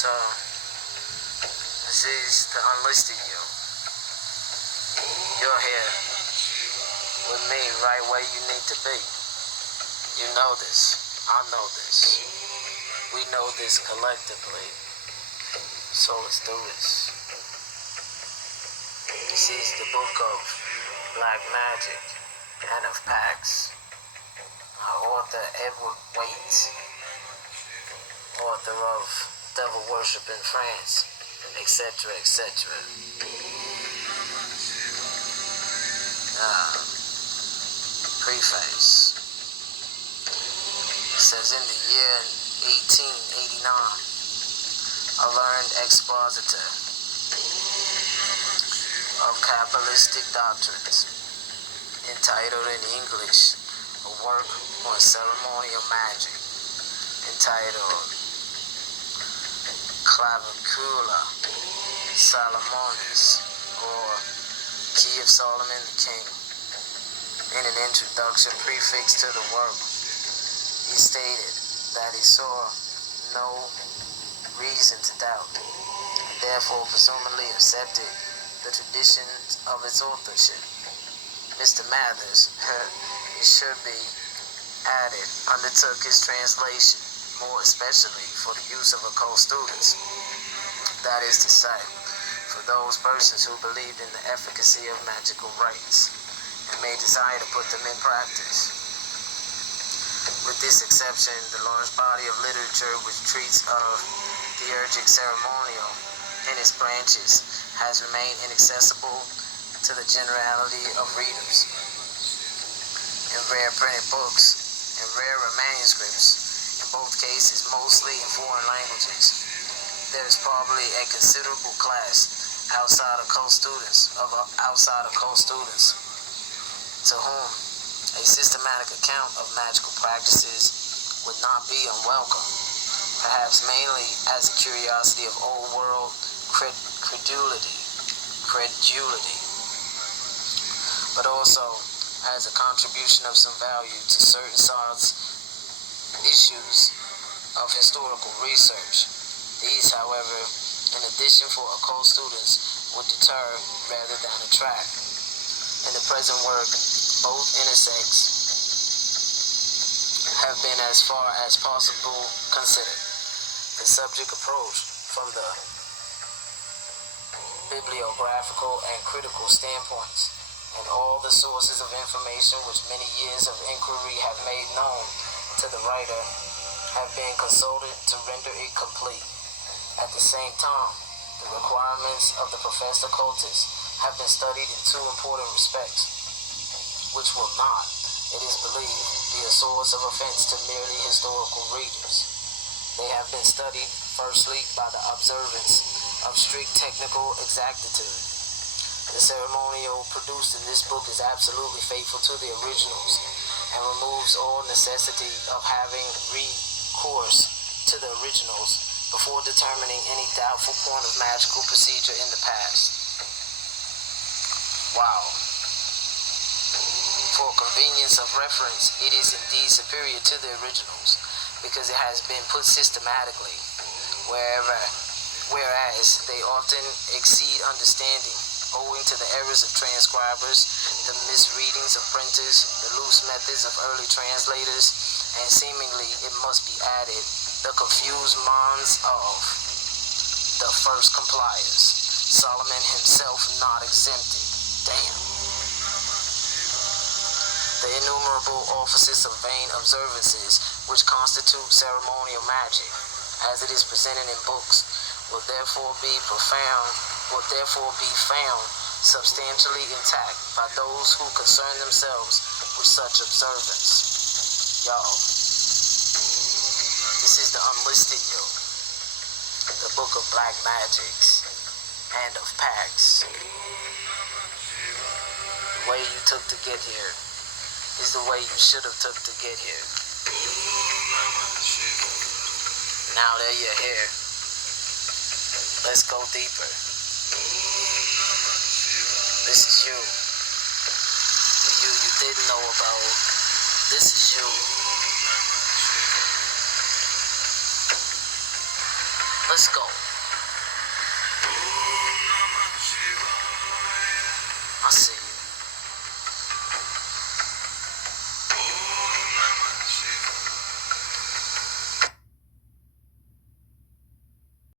So, this is the Unlisted you. You're here with me right where you need to be. You know this. I know this. We know this collectively. So let's do this. This is the book of Black Magic and of Pax. Author Edward Waite, author of Devil Worship in France, etc., etc. Preface. It says, in the year 1889, a learned expositor of Kabbalistic doctrines, entitled in English, a work on ceremonial magic, entitled Clavicula Salomonis, or Key of Solomon the King. In an introduction prefixed to the work, he stated that he saw no reason to doubt, and therefore presumably accepted the traditions of its authorship. Mr. Mathers, it should be added, undertook his translation, more especially for the use of occult students. That is to say, for those persons who believed in the efficacy of magical rites and may desire to put them in practice. With this exception, the large body of literature which treats of theurgic ceremonial in its branches has remained inaccessible to the generality of readers. In rare printed books and rarer manuscripts, in both cases mostly in foreign languages, there is probably a considerable class outside of occult students to whom a systematic account of magical practices would not be unwelcome, perhaps mainly as a curiosity of old world credulity, but also as a contribution of some value to certain issues of historical research. These, however, in addition for occult students, would deter rather than attract. In the present work, both intersects have been as far as possible considered. The subject approach from the bibliographical and critical standpoints, and all the sources of information which many years of inquiry have made known to the writer have been consulted to render it complete. At the same time, the requirements of the professed occultists have been studied in two important respects, which will not, it is believed, be a source of offense to merely historical readers. They have been studied, firstly, by the observance of strict technical exactitude. The ceremonial produced in this book is absolutely faithful to the originals and removes all necessity of having recourse to the originals before determining any doubtful point of magical procedure in the past. Wow. For convenience of reference, it is indeed superior to the originals because it has been put systematically, whereas they often exceed understanding owing to the errors of transcribers, the misreadings of printers, the loose methods of early translators, and seemingly, it must be added, the confused minds of the first compliers, Solomon himself not exempted. Damn. The innumerable offices of vain observances which constitute ceremonial magic, as it is presented in books, will therefore be found substantially intact by those who concern themselves with such observance. Y'all, this is the Unlisted yo, the book of black magics and of pacts. The way you took to get here is the way you should have took to get here. Now that you're here, let's go deeper. This is you. The you didn't know about. This is you. Let's go. I see you.